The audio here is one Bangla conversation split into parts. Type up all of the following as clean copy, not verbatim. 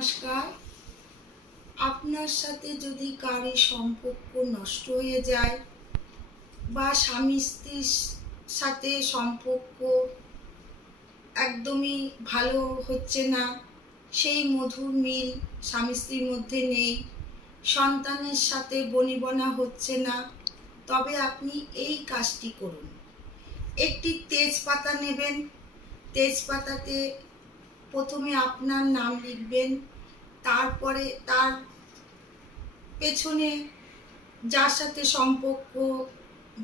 নমস্কার। আপনার সাথে যদি কারো সম্পর্ক নষ্ট হয়ে যায় বা স্বামী স্ত্রীর সাথে সম্পর্ক একদমই ভালো হচ্ছে না, সেই মধুর মিল স্বামী স্ত্রীর মধ্যে নেই, সন্তানের সাথে বনিবনা হচ্ছে না, তবে আপনি এই কাজটি করুন। একটি তেজপাতা নেবেন, তেজপাতাতে প্রথমে আপনার নাম লিখবেন, তারপরে তার পেছনে যার সাথে সম্পর্ক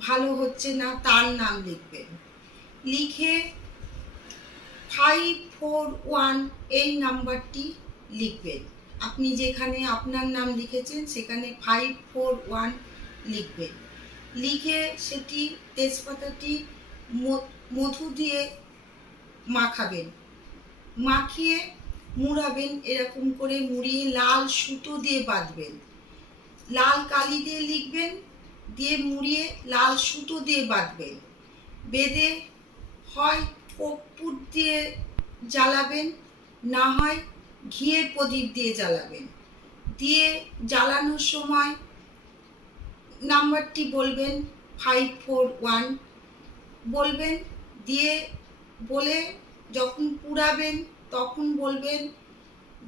ভালো হচ্ছে না তার নাম লিখবেন। লিখে 541 এই নাম্বারটি লিখবেন। আপনি যেখানে আপনার নাম লিখেছেন সেখানে 541 লিখবেন। লিখে সেটি তেজপাতাটি মধু দিয়ে মাখাবেন, মাখিয়ে মুড়াবেন, এরকম করে মুড়িয়ে লাল সুতো দিয়ে বাঁধবেন। লাল কালি দিয়ে লিখবেন, দিয়ে মুড়িয়ে লাল সুতো দিয়ে বাঁধবেন। বেঁধে হয় কর্পূর দিয়ে জ্বালাবেন, না হয় ঘিয়ের প্রদীপ দিয়ে জ্বালাবেন। দিয়ে জ্বালানোর সময় নাম্বারটি বলবেন 541 বলবেন, দিয়ে বলে যখন পুড়াবেন তখন বলবেন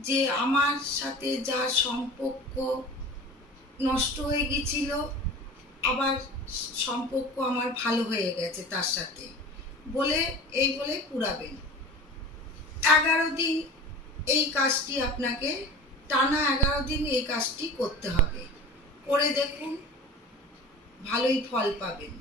যে আমার সাথে যার সম্পর্ক নষ্ট হয়ে গেছিল আবার সম্পর্ক আমার ভালো হয়ে গেছে তার সাথে বলে বলে পুড়াবেন। 11 দিন এই কাজটি আপনাকে টানা 11 দিন এই কাজটি করতে হবে। করে দেখুন, ভালোই ফল পাবেন।